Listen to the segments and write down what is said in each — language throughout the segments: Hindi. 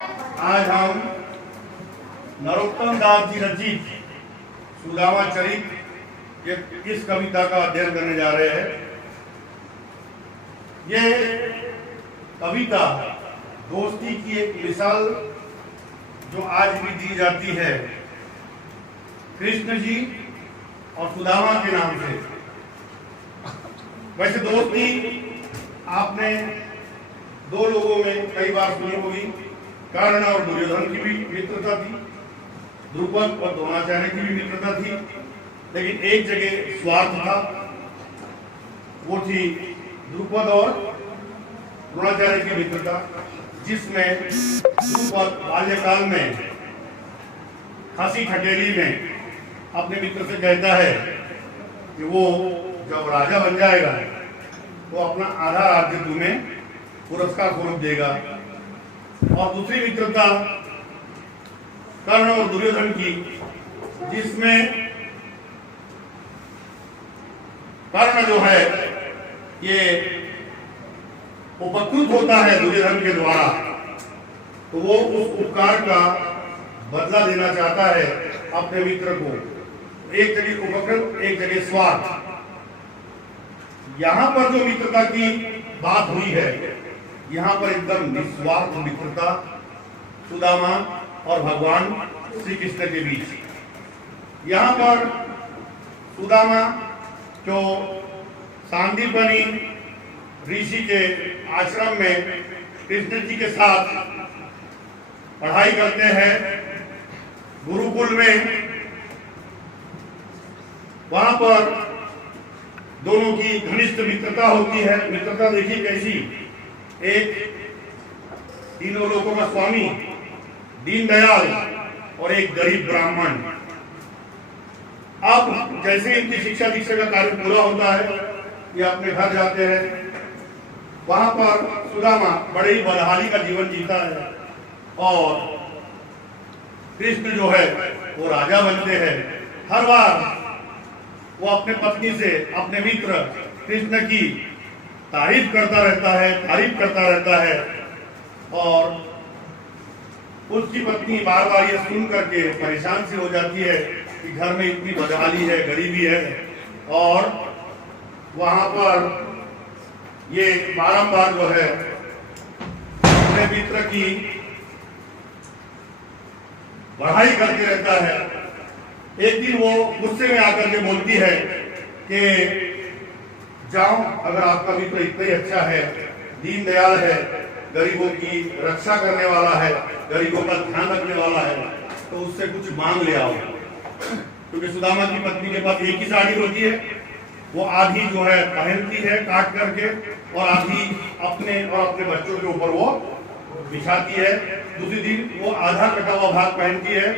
आज हम नरोत्तम दास जी रचित सुदामा चरित इस कविता का अध्ययन करने जा रहे हैं। ये कविता दोस्ती की एक मिसाल जो आज भी दी जाती है कृष्ण जी और सुदामा के नाम से। वैसे दोस्ती आपने दो लोगों में कई बार सुनी होगी। कर्ण और दुर्योधन की भी मित्रता थी, द्रुपद और द्रोणाचार्य की भी मित्रता थी, लेकिन एक जगह स्वार्थ था, वो थी द्रुपद और द्रोणाचार्य की मित्रता, जिसमें द्रुपद बाल्यकाल में हंसी ठठेली में अपने मित्र से कहता है कि वो जब राजा बन जाएगा तो अपना आधा राज्य तुम्हें पुरस्कार स्वरूप देगा। और दूसरी मित्रता कर्ण और दुर्योधन की, जिसमें कर्ण जो है ये उपकृत होता है दुर्योधन के द्वारा, तो वो उस उपकार का बदला लेना चाहता है अपने मित्र को। एक जगह उपकृत, एक जगह स्वार्थ। यहां पर जो मित्रता की बात हुई है, यहाँ पर एकदम निस्वार्थ मित्रता सुदामा और भगवान श्री कृष्ण के बीच। यहाँ पर सुदामा जो सांदीपनी ऋषि के आश्रम में कृष्ण जी के साथ पढ़ाई करते हैं गुरुकुल में, वहां पर दोनों की घनिष्ठ मित्रता होती है। मित्रता देखिए कैसी, एक तीनों लोगों का स्वामी दीनदयाल और एक गरीब ब्राह्मण। अब जैसे इनकी शिक्षा दीक्षा का कार्य पूरा होता है, ये अपने घर जाते हैं। वहां पर सुदामा बड़े ही बदहाली का जीवन जीता है और कृष्ण जो है वो राजा बनते हैं। हर बार वो अपने पत्नी से, अपने मित्र कृष्ण की तारीफ करता रहता है और उसकी पत्नी बार बार ये सुन करके परेशान सी हो जाती है कि घर में इतनी बदहाली है, गरीबी है, और वहां पर ये बारंबार जो है अपने मित्र की बढ़ाई करते रहता है। एक दिन वो गुस्से में आकर के बोलती है कि जाओ, अगर आपका मित्र इतना ही अच्छा है, दीनदयाल है, गरीबों की रक्षा करने वाला है, गरीबों का ध्यान रखने वाला है, तो उससे कुछ मांग ले आओ। क्योंकि सुदामा की पत्नी के पास एक ही साड़ी होती है, वो आधी जो है पहनती है काट करके और आधी अपने और अपने बच्चों के ऊपर वो बिछाती है। दूसरी दिन वो आधा कटा हुआ भाग पहनती है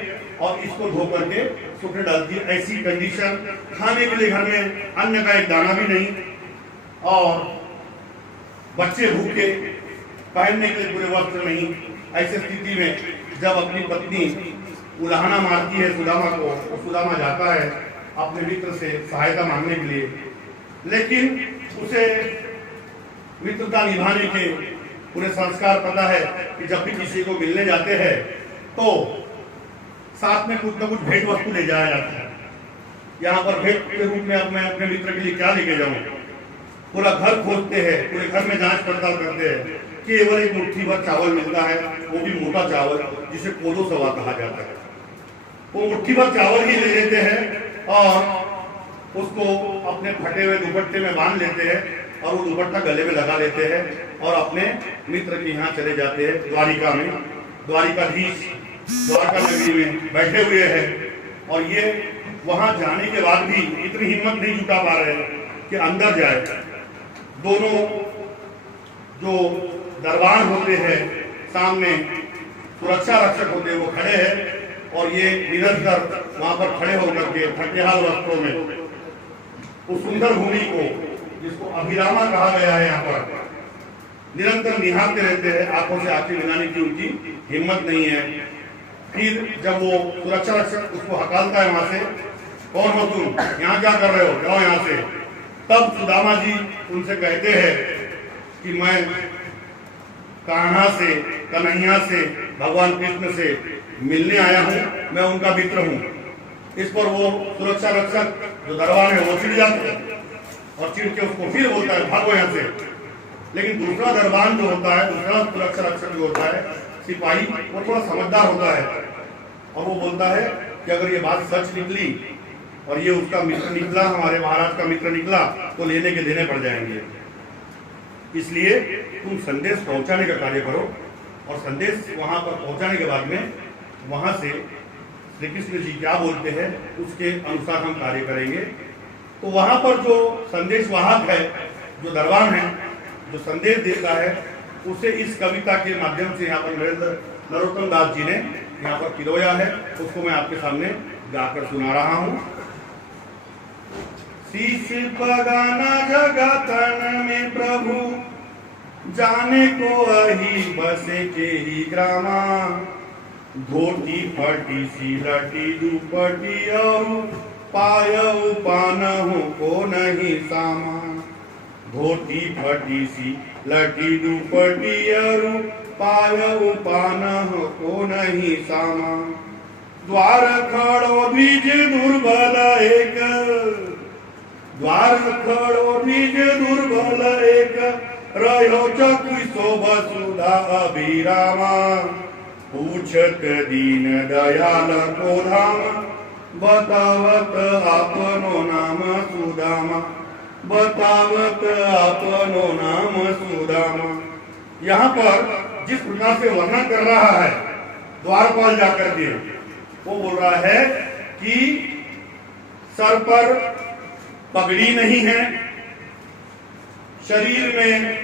और इसको धो करके सूखने डालती है। ऐसी कंडीशन, खाने के लिए घर में अन्न का एक दाना भी नहीं और बच्चे भूखे, पहनने के लिए पूरे वस्त्र नहीं। ऐसी स्थिति में जब अपनी पत्नी उलाहना मारती है सुदामा को, तो सुदामा जाता है अपने मित्र से सहायता मांगने के लिए, लेकिन उसे मित्रता निभाने के पूरे संस्कार पता है कि जब भी किसी को मिलने जाते हैं तो साथ में कुछ न कुछ भेंट वस्तु ले जाया जाता है। यहाँ पर भेंट के रूप में अब मैं अपने मित्र के लिए क्या लेके जाऊं? पूरा घर खोजते हैं, पूरे घर में जांच पड़ताल करते हैं। केवल एक मुट्ठी भर चावल मिलता है, वो भी मोटा चावल जिसे कोदो सवा कहा जाता है। वो मुट्ठी भर चावल ही ले लेते हैं और उसको अपने फटे हुए दुपट्टे में बांध लेते हैं और वो दुपट्टा गले में लगा लेते हैं और अपने मित्र के यहाँ चले जाते हैं। द्वारिका में द्वारिकाधीश द्वारका नगरी में बैठे हुए हैं और ये वहां जाने के बाद भी इतनी हिम्मत नहीं जुटा पा रहे कि अंदर जाए। दोनों जो दरबार होते हैं सामने, सुरक्षा रक्षक होते हैं, वो खड़े हैं और ये निरंतर वहां पर खड़े होकर के ठठेहाल वस्त्रों में उस सुंदर भूमि को, जिसको अभिरामा कहा गया है, यहाँ पर निरंतर निहारते रहते हैं। आंखों से आंखें मिलाने की उनकी हिम्मत नहीं है। फिर जब वो सुरक्षा रक्षक उसको हकालता है वहां से, कौन हो तुम, यहाँ क्या कर रहे हो, जाओ यहाँ से। तब सुदामा जी उनसे कहते हैं कि मैं कान्हा से, कन्हैया से भगवान कृष्ण से मिलने आया हूँ, मैं उनका मित्र हूँ। इस पर वो सुरक्षा रक्षक जो दरबार है वो चिढ़ जाता है और चिढ़ के उसको फिर बोलता है भागो यहाँ से। लेकिन दूसरा दरबान जो होता है, दूसरा सुरक्षा रक्षक जो होता है सिपाही, वो थोड़ा समझदार होता है और वो बोलता है कि अगर ये बात सच निकली और ये उसका मित्र निकला, हमारे महाराज का मित्र निकला, तो लेने के देने पड़ जाएंगे। इसलिए तुम संदेश पहुंचाने का कार्य करो और संदेश वहां पर पहुंचाने के बाद में वहां से श्री कृष्ण जी क्या बोलते हैं उसके अनुसार हम कार्य करेंगे। तो वहां पर जो संदेश वाहक है, जो दरबान है, जो संदेश देता है, उसे इस कविता के माध्यम से यहाँ पर नरोत्तम दास जी ने यहाँ पर पिरोया है, उसको मैं आपके सामने गाकर सुना रहा हूँ। शीश पगाना जगतन में प्रभु, जाने को अही बसे के ही ग्रामा। धोती फटी सी लटी दुपटी और पायऊ पानहु को नहीं सामा। धोती फटी सी लटी दुपटी और पायऊ पानहु को नहीं सामा। द्वार खड़ो द्विज दुर्बल एक, द्वार खड़ो द्विज दुर्बल एक, रहो चकुसो वसुधा अभिरामा। पूछत दीन दयाल को धाम, बतावत आपनो नाम सुदामा। बतावत आपनो नाम सुदामा। यहाँ पर जिस प्रकार से वर्णन कर रहा है द्वारपाल जाकर के, वो बोल रहा है कि सर पर पगड़ी नहीं है, शरीर में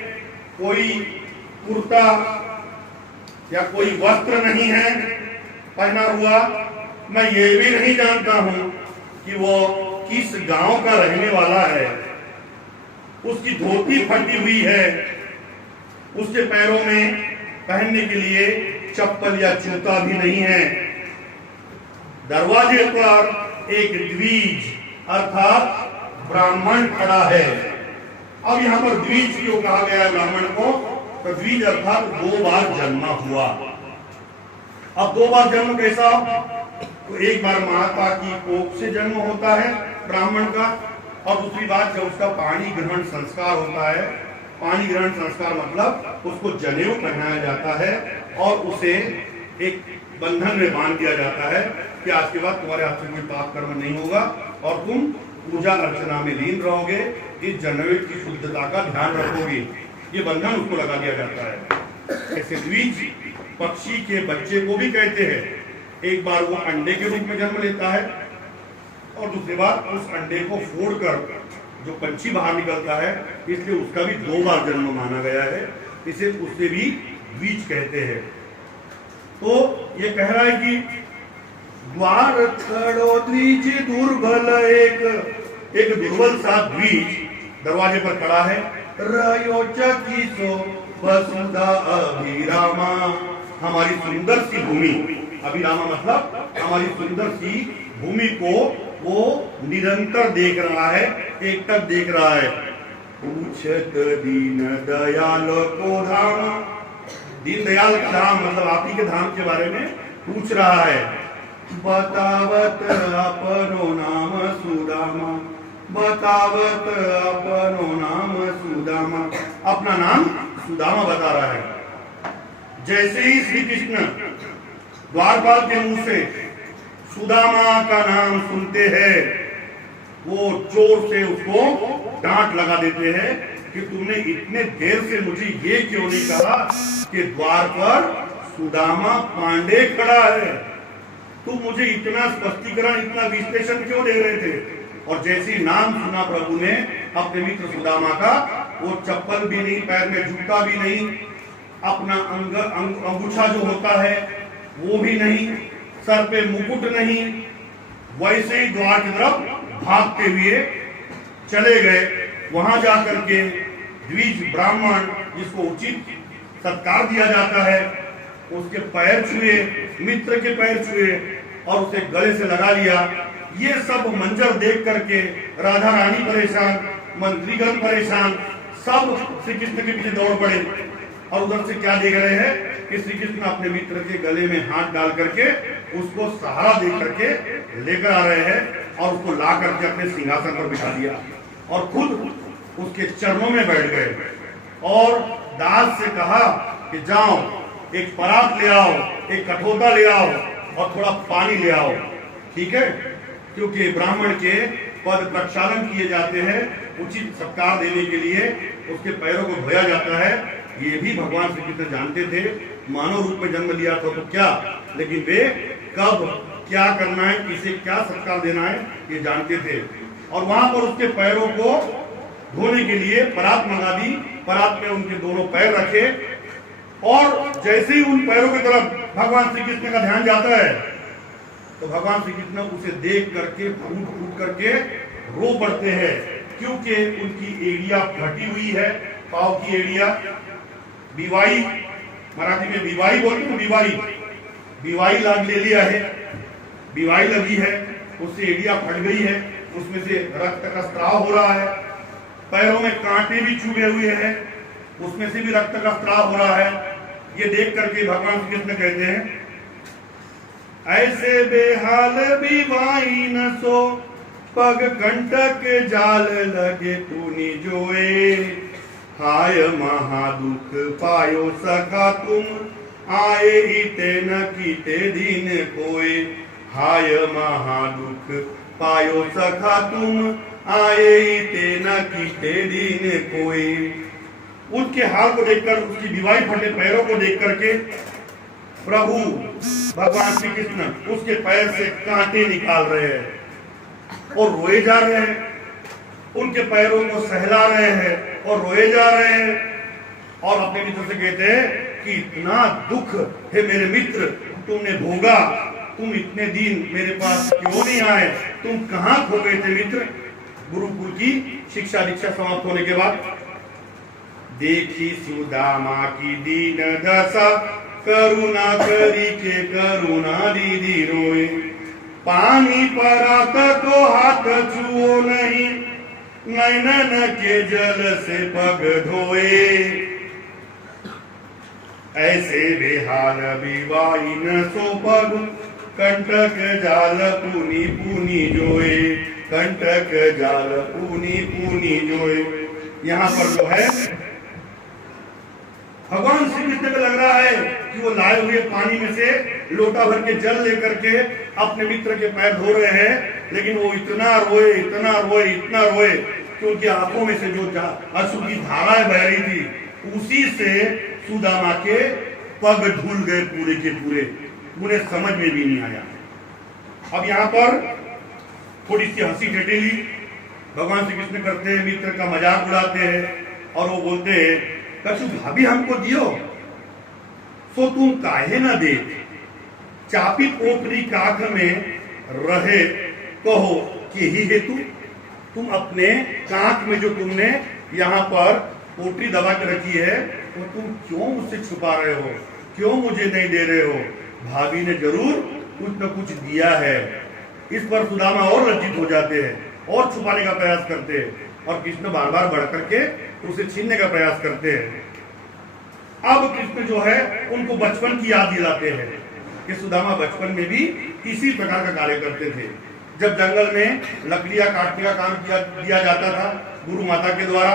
कोई कुर्ता या कोई वस्त्र नहीं है पहना हुआ। मैं ये भी नहीं जानता हूं कि वो किस गांव का रहने वाला है। उसकी धोती फटी हुई है, उसके पैरों में पहनने के लिए चप्पल या जूता भी नहीं है। दरवाजे पर एक द्विज अर्थात ब्राह्मण खड़ा है। अब यहाँ पर द्विज क्यों कहा गया है ब्राह्मण को? तो द्विज अर्थात 2 बार जन्मा हुआ। अब 2 बार जन्म कैसा? तो एक बार माता की कोख से जन्म होता है ब्राह्मण का, और दूसरी बात जब उसका पाणी ग्रहण संस्कार होता है। पाणी ग्रहण संस्कार मतलब उसको जनेऊ पहनाया जाता है और उसे एक बंधन में बांध दिया जाता है कि आज के बाद तुम्हारे हाथ से कोई पाप कर्म नहीं होगा और तुम पूजा अर्चना में लीन रहोगे, इस जनेऊ की शुद्धता का ध्यान रखोगे। ये बंधन उसको लगा दिया जाता है। ऐसे द्विज पक्षी के बच्चे को भी कहते हैं। एक बार वो अंडे के रूप में जन्म लेता है और दूसरी बार उस अंडे को फोड़कर जो पंछी बाहर निकलता है, इसलिए उसका भी 2 बार जन्म माना गया है। इसे उससे भी द्विज कहते हैं। तो ये कह रहा है कि द्वार खड़ो द्विज दुर्बल एक दुर्बल सा द्विज दरवाजे पर खड़ा है। रयो चकिसो वसुधा अभिरामा। हमारी सुंदर सी भूमि, अभिरामा मतलब हमारी सुंदर सी भूमि को वो निरंतर देख रहा है, एकटक देख रहा है। पूछत दीन दयाल को धाम। दीन दयाल का धाम मतलब आप ही के धाम के बारे में पूछ रहा है। बतावत अपनो नाम सुदामा। बतावत अपनो नाम सुदामा। अपना नाम सुदामा बता रहा है। जैसे ही श्री कृष्ण द्वारपाल के मुंह से सुदामा का नाम सुनते हैं, वो जोर से उसको डांट लगा देते हैं कि तुमने इतने देर से मुझे ये क्यों नहीं कहा कि द्वार पर सुदामा पांडे खड़ा है। तुम मुझे इतना स्पष्टीकरण, इतना विश्लेषण क्यों दे रहे थे? और जैसी नाम सुना प्रभु ने अपने मित्र सुदामा का, वो चप्पल भी नहीं, पैर में जूता भी नहीं, अपना अंगूठा जो होता है वो भी नहीं, सर पे मुकुट नहीं, वैसे ही द्वार की तरफ भागते हुए चले गए। वहां जाकर के द्विज ब्राह्मण जिसको उचित सत्कार दिया जाता है, उसके पैर छुए, मित्र के पैर छुए और उसे गले से लगा लिया। ये सब मंजर देख करके राधा रानी परेशान, मंत्रीगण परेशान, सब श्री कृष्ण के पीछे दौड़ पड़े और उधर से क्या देख रहे हैं कि श्री कृष्ण अपने मित्र के गले में हाथ डाल करके उसको सहारा दे करके लेकर आ रहे हैं और उसको ला करके अपने सिंहासन पर बिठा दिया और खुद उसके चरणों में बैठ गए और दास से कहा कि जाओ एक परात ले आओ, एक कठोता ले आओ और थोड़ा पानी ले आओ, ठीक है, क्योंकि ब्राह्मण के पद प्रक्षालन किए जाते हैं, उचित सत्कार देने के लिए उसके पैरों को धोया जाता है। ये भी भगवान श्री कृष्ण जानते थे, मानव रूप में जन्म लिया था तो क्या, लेकिन वे कब क्या करना है, किसे क्या सत्कार देना है ये जानते थे। और वहां पर उसके पैरों को धोने के लिए परात मंगा दी, परात में उनके दोनों पैर रखे और जैसे ही उन पैरों की तरफ भगवान श्री कृष्ण का ध्यान जाता है तो भगवान श्री कृष्ण उसे देख करके फूट फूट करके रो पड़ते हैं, क्योंकि उनकी एड़िया फटी हुई है, पांव की एड़िया, बीवाई, मराठी में बीवाई बोलते हैं, बीवाई लाग ले लिया है, बीवाई लगी है, उससे एड़िया फट गई है, उसमें से रक्त का स्त्राव हो रहा है, पैरों में कांटे भी चुभे हुए हैं, उसमें से भी रक्त का स्त्राव हो रहा है। ये देख करके भगवान श्री कृष्ण कहते हैं, ऐसे बेहाल बीवाई न सो, पग कंटक जाल लगे तूनी जोए, हाय महादुख पायो सखा तुम, आए इते न कीते दीन कोय, हाय महादुख पायो सखा तुम, आए इते न कीते दीन कोय। उसके हाल को देखकर, उसकी बीवाई फटे पैरों को देख करके प्रभु भगवान श्री कृष्ण उसके पैर से कांटे निकाल रहे हैं और रोए जा रहे हैं, उनके पैरों को सहला रहे हैं और रोए जा रहे हैं और अपने मित्र से कहते हैं कि इतना दुख है मेरे मित्र तुमने भोगा, तुम इतने दिन मेरे पास क्यों नहीं आए, तुम कहां खो गए थे मित्र। गुरुकुल की शिक्षा दीक्षा समाप्त होने के बाद देखी सुदामा की दीन दशा, करुणा करी के करुणा दीदी रोए, पानी परात को हाथ छुओ नहीं, नैनन के जल से पग धोए, ऐसे बेहाल बीवाई न सो पग, कंटक जाल पूनी पूनी जोए, कंटक जाल पूनी पूनी जोए। यहाँ पर जो है भगवान श्री कृष्ण को लग रहा है कि वो लाए हुए पानी में से लोटा भर के जल लेकर के अपने मित्र के पैर धो रहे हैं, लेकिन वो इतना रोए इतना रोए इतना रोए कि उनकी आंखों में से जो अश्रु की धाराएं बह रही थी उसी से सुदामा के पग धुल गए पूरे के पूरे, उन्हें समझ में भी नहीं आया। अब यहाँ पर थोड़ी सी हंसी ठेठेली भगवान श्री कृष्ण करते हैं, मित्र का मजाक उड़ाते हैं और वो बोलते हैं, कछु भाभी हमको दियो सो तुम काहे न दे, चापी पोटरी काख में रहे कहो कि ही हेतु, तुम अपने कांख में जो तुमने यहाँ पर पोटरी दबा के रखी है वो तुम क्यों मुझसे छुपा रहे हो, क्यों मुझे नहीं दे रहे हो, भाभी ने जरूर कुछ न कुछ दिया है। इस पर सुदामा और लज्जित हो जाते हैं और छुपाने का प्रयास करते हैं और कृष्ण बार बार बढ़ करके उसे छीनने का प्रयास करते हैं। अब कृष्ण जो है उनको बचपन की याद दिलाते हैं कि सुदामा बचपन में भी इसी प्रकार का कार्य करते थे। जब जंगल में लकड़ियां काटने का काम दिया जाता था गुरु माता के द्वारा,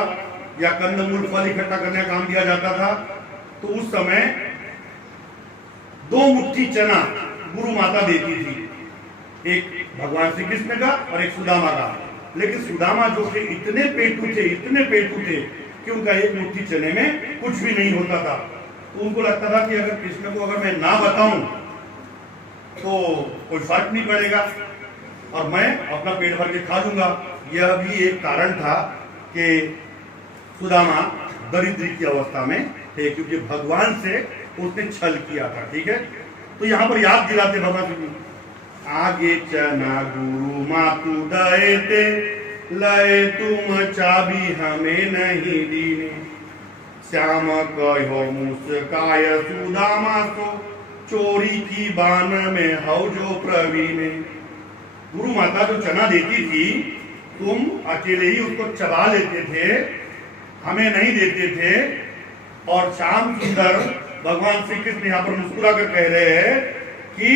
या कंदमूल फल इकट्ठा करने का काम दिया जाता था, तो उस समय 2 मुट्ठी चना गुरु माता देती थी, एक भगवान श्री कृष्ण का और एक सुदामा का। लेकिन सुदामा जो थे इतने पेटू थे कि उनका एक मुट्ठी चने में कुछ भी नहीं होता था। तो उनको लगता था कि अगर कृष्ण को अगर मैं ना बताऊं तो कोई फर्क नहीं पड़ेगा और मैं अपना पेट भर के खा लूंगा। यह भी एक कारण था कि सुदामा दरिद्री की अवस्था में थे, क्योंकि भगवान से उसने छल किया था। ठीक है, तो यहाँ पर याद दिलाते भगवान जी, आगे चना गुरु मातु दएते, लय तुम चाबी हमें नहीं दीने, श्याम कहो मुस्काय सुदामा सो, चोरी की बान में हौ जो प्रवीण। गुरु माता जो चना देती थी तुम अकेले ही उसको चबा लेते थे, हमें नहीं देते थे, और श्याम सुंदर भगवान श्री कृष्ण यहाँ पर मुस्कुरा कर कह रहे हैं कि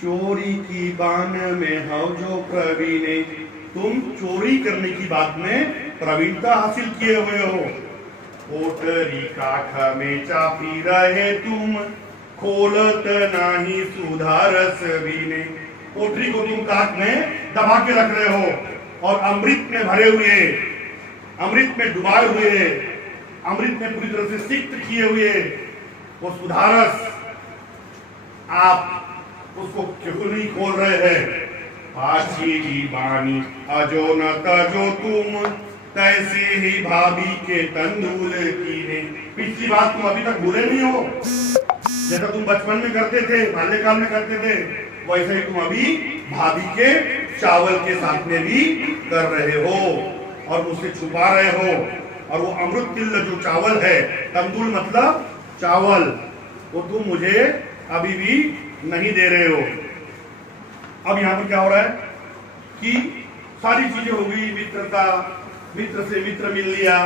चोरी की बान में हो जो प्रवीण, तुम चोरी करने की बात में प्रवीणता हासिल किए हुए हो। कोठरी काठ में चापी रहे तुम, खोलत नाही सुधारस बीने। कोठरी को तुम काठ में दबा के रख रहे हो और अमृत में भरे हुए, अमृत में डुबाए हुए, अमृत में पूरी तरह से सिक्त किए हुए वो सुधारस आप उसको क्यों नहीं खोल रहे हैं। पाछी की बानी अजो न तजो तुम, तैसे ही भाभी के तंदूल कीने। पिछली बात तुम अभी तक भूले नहीं हो, जैसा तुम बचपन में करते थे, बाल्यकाल में करते थे, वैसे ही तुम अभी भाभी के चावल के साथ में भी कर रहे हो और उसे छुपा रहे हो। और वो अमृत तिल जो चावल है, तंदूल मतलब चावल, वो तुम मुझे अभी भी नहीं दे रहे हो। अब यहाँ पर क्या हो रहा है कि सारी चीजें हो गई, मित्रता, मित्र से मित्र मिल लिया,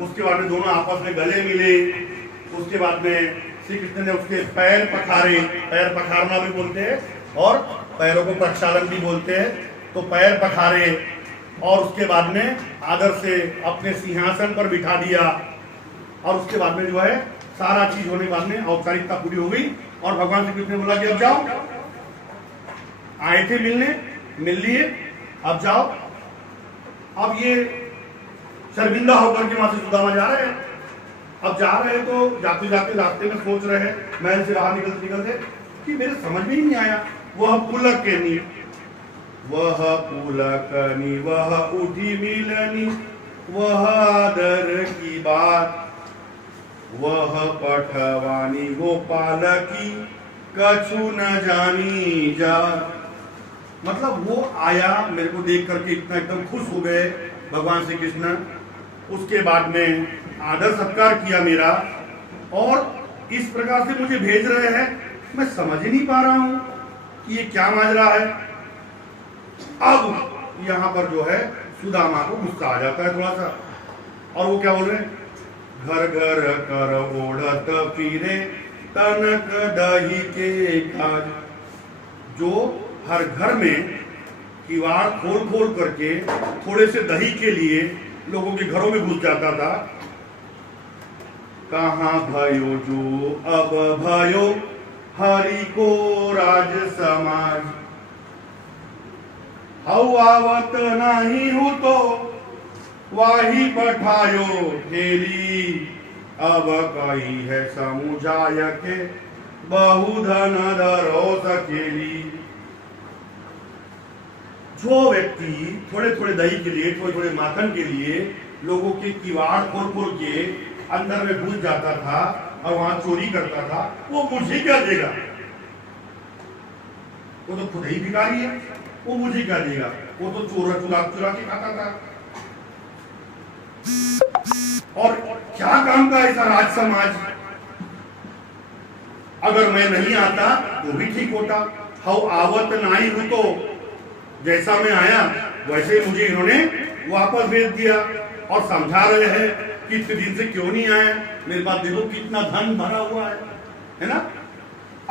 उसके बाद में दोनों आपस में गले मिले, उसके बाद में श्री कृष्ण ने उसके पैर पखारे, पैर पखारना भी बोलते हैं और पैरों को प्रक्षालन भी बोलते हैं, तो पैर पखारे और उसके बाद में आदर से अपने सिंहासन पर बिठा दिया। और उसके बाद में जो है सारा चीज होने के बाद में औपचारिकता पूरी हो गई और भगवान श्री कृष्ण ने बोला कि अब जाओ, आए थे मिलने, मिल लिए, अब जाओ। अब ये शर्मिंदा होकर के वहां से सुदामा जा रहे हैं। अब जा रहे हैं तो जाते जाते रास्ते में सोच रहे हैं, महल से बाहर निकलते निकलते कि मेरे समझ में ही नहीं आया, वह पुलक के नी, वह पुलकनी, वह उठी मिलनी, वह आदर की बात, वह पठवानी गोपाल की, कछु न जानी जा। मतलब वो आया, मेरे को देख करके इतना एकदम खुश हो गए भगवान श्री कृष्ण। उसके बाद में आदर सत्कार किया मेरा और इस प्रकार से मुझे भेज रहे हैं, मैं समझ ही नहीं पा रहा हूं कि ये क्या माजरा है। अब यहाँ पर जो है सुदामा को गुस्सा आ जाता है थोड़ा सा, और वो क्या बोल रहे हैं, घर घर कर ओढ़त फिरे तनक दही के काज। जो हर घर में किवाड़ खोल खोल करके थोड़े से दही के लिए लोगों के घरों में घुस जाता था। कहाँ भयो जो अब भयो हरि को राज समाज, हऊ आवत नहीं हूं तो वाही पठायो ठेली, अब कही है समुझाय के बहुधन धरो सकेली। जो व्यक्ति थोड़े थोड़े दही के लिए, थोड़े थोड़े माखन के लिए लोगों के किवाड़ खोल खोल के अंदर में घुस जाता था और वहां चोरी करता था, वो मुझे क्या देगा? वो तो खुद ही भिखारी है, वो मुझे क्या देगा? वो तो चोरा चुरा चुरा के खाता था। और क्या काम का ऐसा राज समाज? अगर मैं नहीं आता तो भी ठीक होता। हाउ आवत नहीं हूं तो जैसा मैं आया वैसे ही मुझे इन्होंने वापस भेज दिया और समझा रहे हैं कि इतने दिन से क्यों नहीं आए, मेरे पास देखो कितना धन भरा हुआ है ना।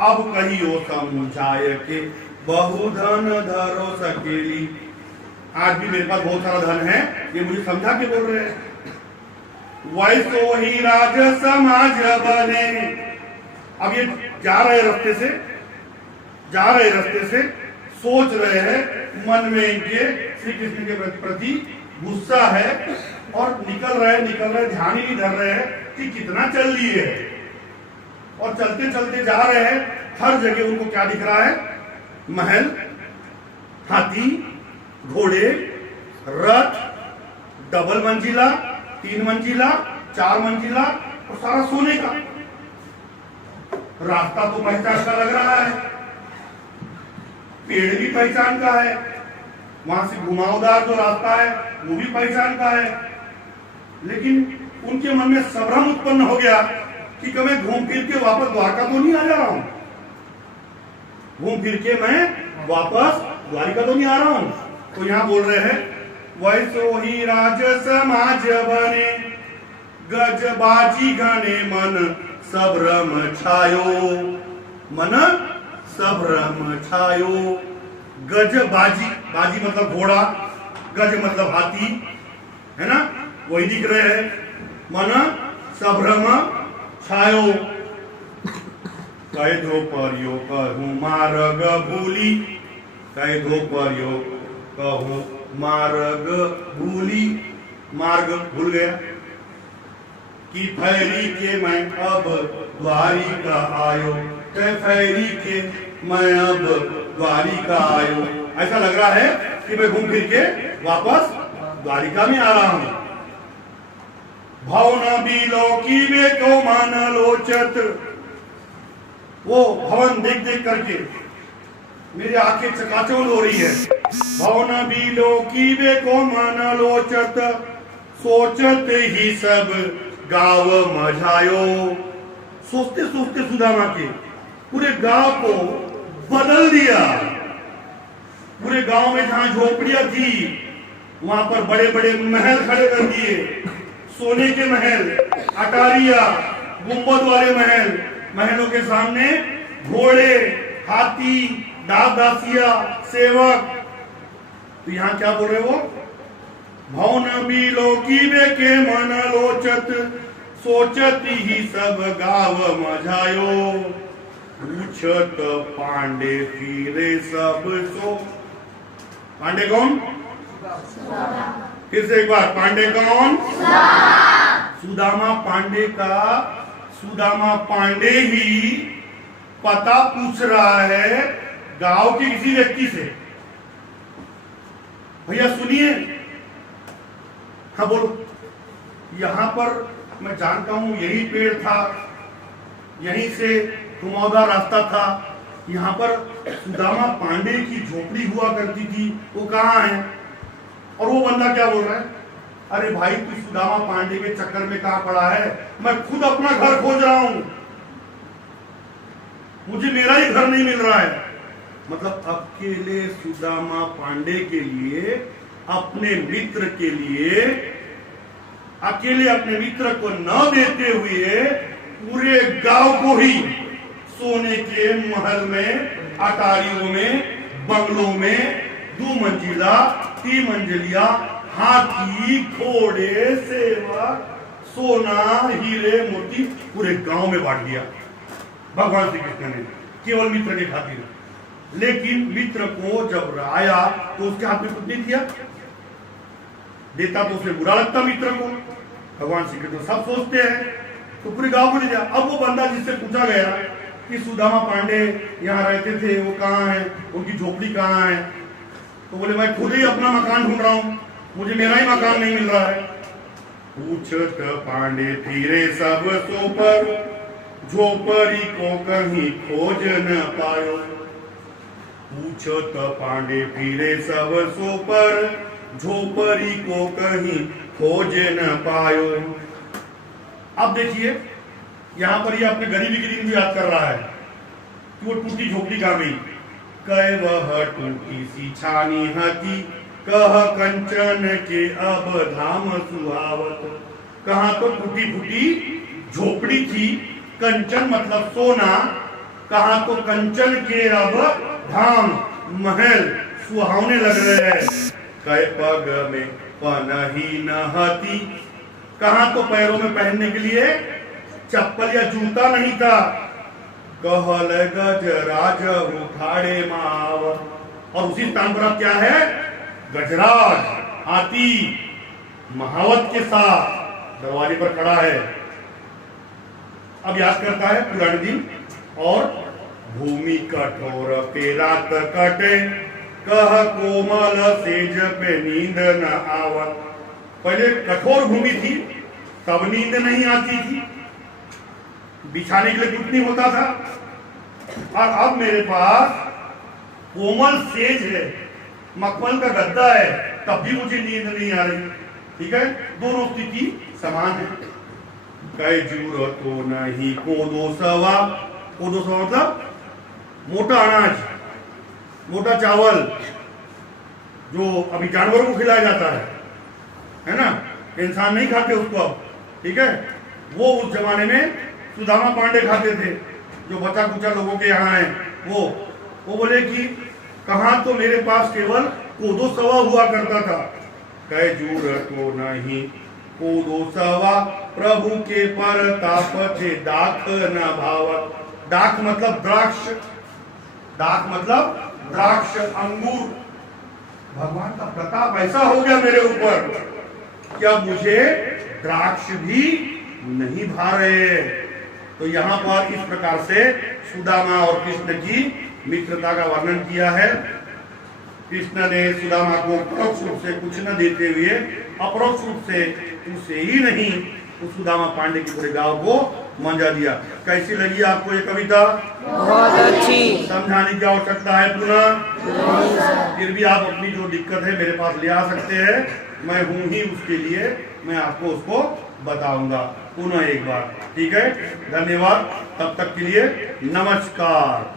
अब कहियो समझाए के बहुधन धरो सकेली। आज भी मेरे पास बहुत सारा धन है, ये मुझे समझा के बोल रहे हैं। वैसो ही राज समाज बने। अब ये जा रहे रास्ते से सोच रहे हैं, मन में इनके श्री कृष्ण के प्रति गुस्सा है और निकल रहे ध्यान ही नहीं धर रहे हैं कि कितना चल लिए है। और चलते चलते जा रहे हैं, हर जगह उनको क्या दिख रहा है? महल, हाथी, घोड़े, रथ, डबल मंजिला, 3 मंजिला, 4 मंजिला और सारा सोने का। रास्ता तो पहचान का लग रहा है, पेड़ भी पहचान का है, वहां से घुमावदार जो रास्ता है वो भी पहचान का है। लेकिन उनके मन में संभ्रम उत्पन्न हो गया कि मैं घूम फिर के वापस द्वारका तो नहीं आ जा रहा हूं, घूम फिर के मैं वापस द्वारिका तो नहीं आ रहा हूं। तो यहां बोल रहे हैं, वैसो ही राज समाज बने, गजबाजी घने मन सभ्रम छायो, मन सभ्रम छायो। गज बाजी, बाजी मतलब घोड़ा, गज मतलब हाथी, है ना, वही दिख रहे हैं। मन सभ्रम छायो, कह दो परियो कहूँ मार्ग भूली, कह दो परियो कहूँ मार्ग भूली, मार्ग भूल गया। कि फैरी के मैं अब द्वारिका आयो, कह फैरी के मैं अब द्वारिका आयो। ऐसा लग रहा है कि मैं घूम फिर के वापस द्वारिका में आ रहा हूं। भवन बिलोकी वे को मान लोचत, वो भवन देख देख करके मेरी आंखें चकाचौंध हो रही है। भवन बिलोकी वे को मान लोचत, सोचत ही सब गांव मझायो। सोचते सोचते सुदामा के पूरे गांव को बदल दिया। पूरे गांव में जहां झोपड़ियां थी वहां पर बड़े बड़े महल खड़े कर दिए, सोने के महल, अटारिया, गुंबद वाले महल। महलों के सामने घोड़े, हाथी, दास दासिया, सेवक। तो यहाँ क्या बोल रहे वो? भवन बिलोकी वे के मन लोचत, सोचत ही सब गाव मझायो। पूछत पांडे फिरे सब सो। पांडे कौन? फिर से एक बार, पांडे कौन? सुदामा पांडे का, सुदामा पांडे ही पता पूछ रहा है गांव के किसी व्यक्ति से। भैया सुनिए, हाँ बोलो। यहां पर मैं जानता हूं यही पेड़ था, यहीं से घुमावदार रास्ता था, यहाँ पर सुदामा पांडे की झोपड़ी हुआ करती थी, वो कहाँ है? और वो बंदा क्या बोल रहा है? अरे भाई तू सुदामा पांडे के चक्कर में कहाँ पड़ा है? मैं खुद अपना घर खोज रहा हूं, मुझे मेरा ही घर नहीं मिल रहा है। मतलब अकेले सुदामा पांडे के लिए, अपने मित्र के लिए, अकेले अपने मित्र को न देते हुए पूरे गांव को ही सोने के महल में, अटारियों में, बंगलों में, 2 मंजिला, 3 मंजिलिया, हाथी, घोड़े, सेवक, सोना, हीरे, मोती पूरे गांव में बांट दिया भगवान श्री कृष्ण ने, केवल मित्र के खातिर। लेकिन मित्र को जब आया तो उसके हाथ में कुछ नहीं दिया, देता तो उसे बुरा लगता मित्र को। भगवान श्री कृष्ण सब सोचते हैं, तो पूरे गांव को ले दिया। अब वो बंदा जिससे पूछा गया कि सुदामा पांडे यहाँ रहते थे, वो कहाँ है, उनकी झोपड़ी कहाँ है, तो बोले मैं खुद ही अपना मकान ढूंढ रहा हूँ, मुझे मेरा ही मकान नहीं मिल रहा है। पूछत पांडे फिरे सब सो पर, झोपड़ी को कहीं खोज न पायो। पूछत पांडे फिरे सब सो पर, झोपड़ी को कहीं खोज न पायो। अब देखिए यहाँ पर ये अपने गरीबी के दिन भी याद कर रहा है कि वो टूटी झोपड़ी कहाँ गई। कह वह टूटी सी छानी हती, कह कंचन के अब धाम सुहावत। कहाँ तो टूटी फूटी झोपड़ी थी, कंचन मतलब सोना, कहाँ तो कंचन के अब धाम, महल सुहावने लग रहे हैं। कह पग में पनही न हती, कहाँ तो पैरों में पहनने के लिए चप्पल या जूता नहीं था। कहल गजराज उठाड़े माव, और उसी स्थान पर अब क्या है? गजराज, हाथी, महावत के साथ दरवाजे पर खड़ा है। अब याद करता है पुराने दिन। और भूमि कठोर पे रात कटे, कह कोमल सेज पे नींद न आवत। पहले कठोर भूमि थी, तब नींद नहीं आती थी, बिछाने के लिए कुछ नहीं होता था। और अब मेरे पास कोमल सेज है, मखमल का गद्दा है, तब भी मुझे नींद नहीं आ रही। ठीक है, दोनों स्थिति समान है। कई जरूरत तो नहीं कोदो सवा, कोदो सवा मतलब मोटा अनाज, मोटा चावल जो अभी जानवरों को खिलाया जाता है ना, इंसान नहीं खाते उसको अब। ठीक है, वो उस जमाने में सुदामा पांडे खाते थे, जो बचा कुचा लोगों के यहाँ है। वो बोले कि कहाँ तो मेरे पास केवल कोदो सवा हुआ करता था। कह जूर तो नहीं कोदो सवा, प्रभु के परताप छे दाख न भावत। दाख मतलब द्राक्ष, दाख मतलब द्राक्ष, अंगूर। भगवान का प्रताप ऐसा हो गया मेरे ऊपर कि अब मुझे द्राक्ष भी नहीं भा रहे। तो यहाँ पर इस प्रकार से सुदामा और कृष्ण की मित्रता का वर्णन किया है। कृष्ण ने सुदामा को परोक्ष रूप से कुछ न देते हुए अपरोक्ष रूप से उसे ही नहीं, उस सुदामा पांडे की पूरे गांव को मंजा दिया। कैसी लगी आपको ये कविता? बहुत अच्छी। समझाने की आवश्यकता है पुनः? फिर भी आप अपनी जो दिक्कत है मेरे पास ले आ सकते हैं, मैं हूं ही उसके लिए, मैं आपको उसको बताऊंगा पुनः एक बार। ठीक है, धन्यवाद। तब तक के लिए नमस्कार।